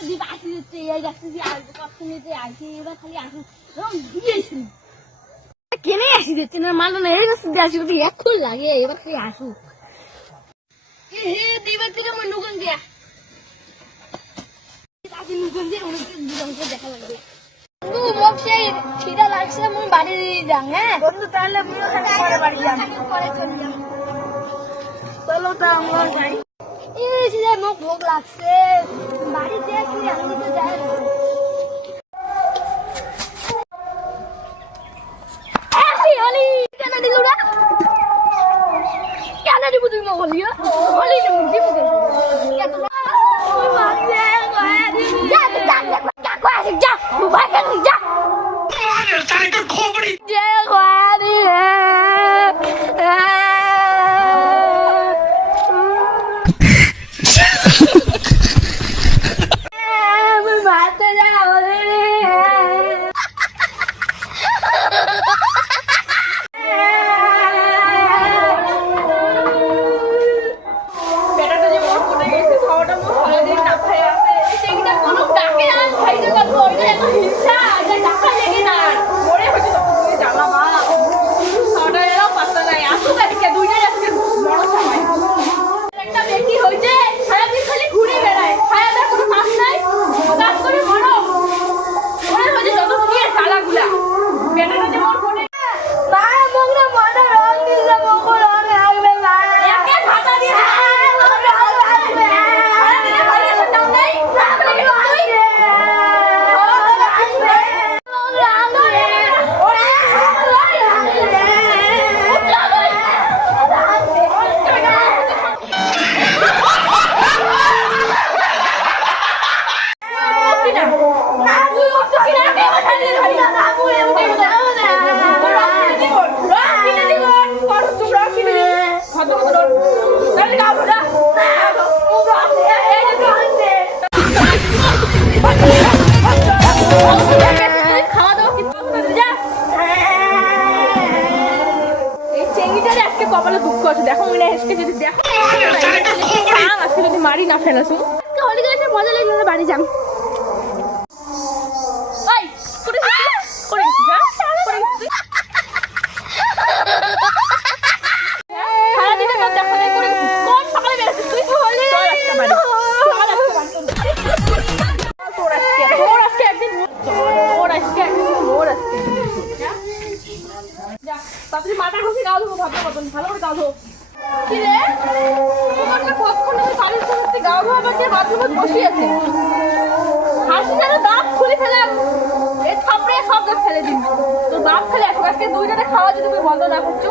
দীপ আসি দিচ্ছে এই রাস্তা আসবো কখনই আসি এবার খালি আসুন দিয়েছি কেনে আসি দিচ্ছে না মানো না এই রাস্তা দিয়ে আসি এখন লাগে এবার খালি আসুক দীপের থেকে আমার নুকন দিয়া নুকন দিয়ে অনেক দুজনকে দেখা লাগবে বন্ধু মোক সেই খিদা লাগছে মুই বাড়ি যাং হ্যাঁ বন্ধু তাহলে মুই ওখানে পরে বাড়ি যাম পরে চলে যাম চলো তো আমরা যাই এই মোক ভোগ লাগছে বাড়িতে কি আমি তো যাই হলি কেন দিলুরা কেন দিব তুই মোক হলি হলি দিব কেন ওই মারছে যা যা যা কই আসি যা ভাই কেন যা আরে সারে তোর খবরই যা কই কপালে দুঃখ আছে দেখো মিনা হেসকে যদি দেখো আজকে যদি মারি না ফেলাসু আজকে হলি গেলে মজা লাগলে বাড়ি যাম ওই করে করে সারা দিনে তো দেখো না করে কোন সকালে বেরোছিস তুই হলি চল আজকে বাড়ি চল আজকে তোর আজকে একদিন তাড়াতাড়ি মাথার ঘষে গাও ধোবো ভাবতে মতন ভালো করে গাও ধো কি রে তোমাকে কতক্ষণ ধরে পানির সাথে গাও ধোয়া বাকি বাথরুমে বসে আছে হাসি যেন দাঁত খুলে ফেলাম এই থাপড়ে সব দাঁত ফেলে দিন তোর বাপ খালি আজকে দুইটাতে খাওয়া যদি তুমি বন্ধ না করছো